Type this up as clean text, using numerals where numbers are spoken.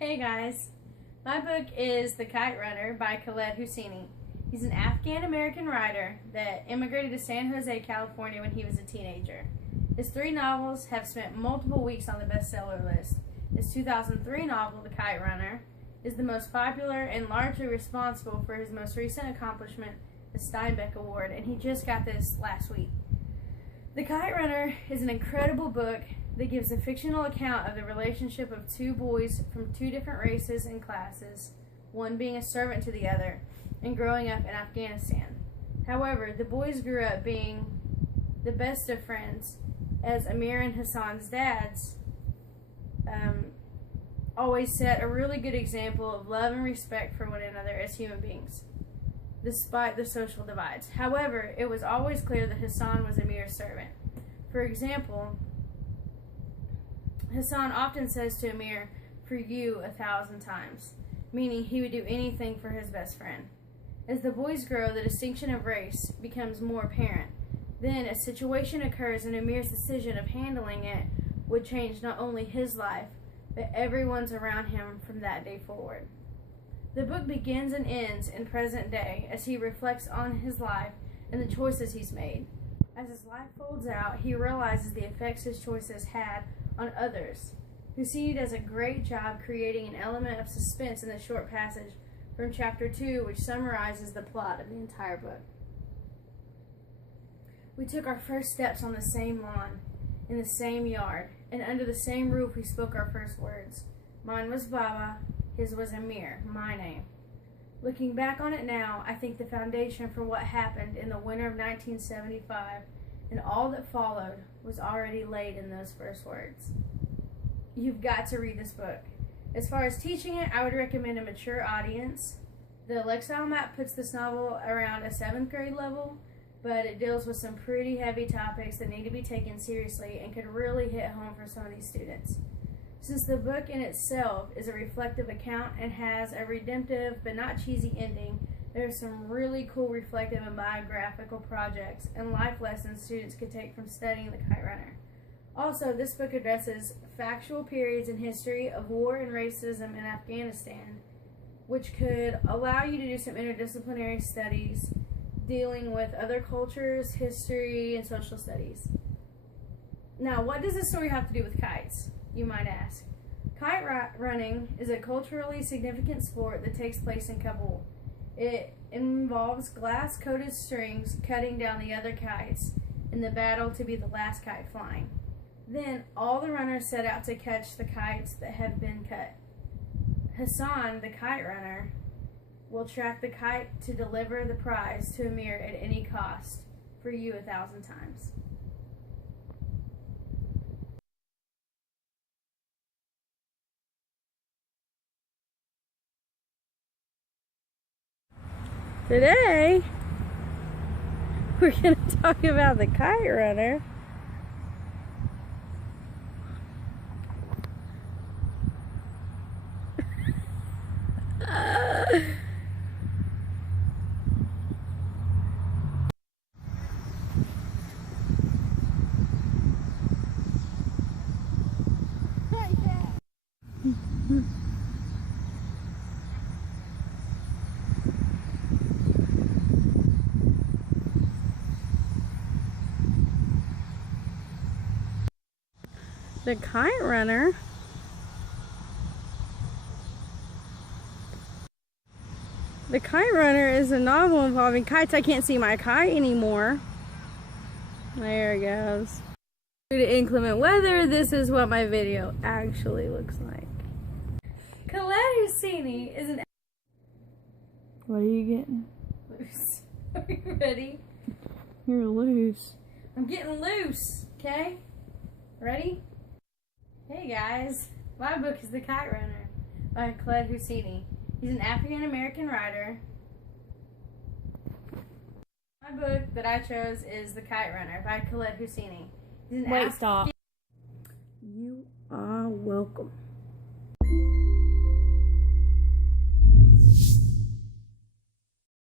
Hey guys, my book is The Kite Runner by Khaled Housseini. He's an Afghan-American writer that immigrated to San Jose, California when he was a teenager. His 3 novels have spent multiple weeks on the bestseller list. His 2003 novel, The Kite Runner, is the most popular and largely responsible for his most recent accomplishment, the Steinbeck Award, and he just got this last week. The Kite Runner is an incredible book that gives a fictional account of the relationship of 2 boys from 2 different races and classes, one being a servant to the other, and growing up in Afghanistan. However, the boys grew up being the best of friends, as Amir and Hassan's dads always set a really good example of love and respect for one another as human beings, despite the social divides. However, it was always clear that Hassan was Amir's servant. For example, Hassan often says to Amir, "For you 1,000 times," meaning he would do anything for his best friend. As the boys grow, the distinction of race becomes more apparent. Then a situation occurs and Amir's decision of handling it would change not only his life, but everyone's around him from that day forward. The book begins and ends in present day as he reflects on his life and the choices he's made. As his life folds out, he realizes the effects his choices had on others. Housseini does a great job creating an element of suspense in the short passage from chapter 2, which summarizes the plot of the entire book. We took our first steps on the same lawn, in the same yard, and under the same roof we spoke our first words. Mine was Baba, his was Amir, my name. Looking back on it now, I think the foundation for what happened in the winter of 1975 and all that followed was already laid in those first words. You've got to read this book. As far as teaching it, I would recommend a mature audience. The Lexile map puts this novel around a 7th grade level, but it deals with some pretty heavy topics that need to be taken seriously and could really hit home for some of these students. Since the book in itself is a reflective account and has a redemptive but not cheesy ending, there are some really cool reflective and biographical projects and life lessons students could take from studying The Kite Runner. Also, this book addresses factual periods in history of war and racism in Afghanistan, which could allow you to do some interdisciplinary studies dealing with other cultures, history, and social studies. Now, what does this story have to do with kites, you might ask? Kite running is a culturally significant sport that takes place in Kabul. It involves glass-coated strings cutting down the other kites in the battle to be the last kite flying. Then, all the runners set out to catch the kites that have been cut. Hassan, the kite runner, will track the kite to deliver the prize to Amir at any cost, for you 1,000 times. Today, we're going to talk about the kite runner. The Kite Runner The Kite Runner is a novel involving kites. I can't see my kite anymore. There it goes. Due to inclement weather, this is what my video actually looks like. Khaled Housseini is an... What are you getting? Loose. Are you ready? You're loose. I'm getting loose, okay? Ready? Hey guys, my book is The Kite Runner by Khaled Housseini. He's an African-American writer. My book that I chose is The Kite Runner by Khaled Housseini. He's an Wait, stop. You are welcome.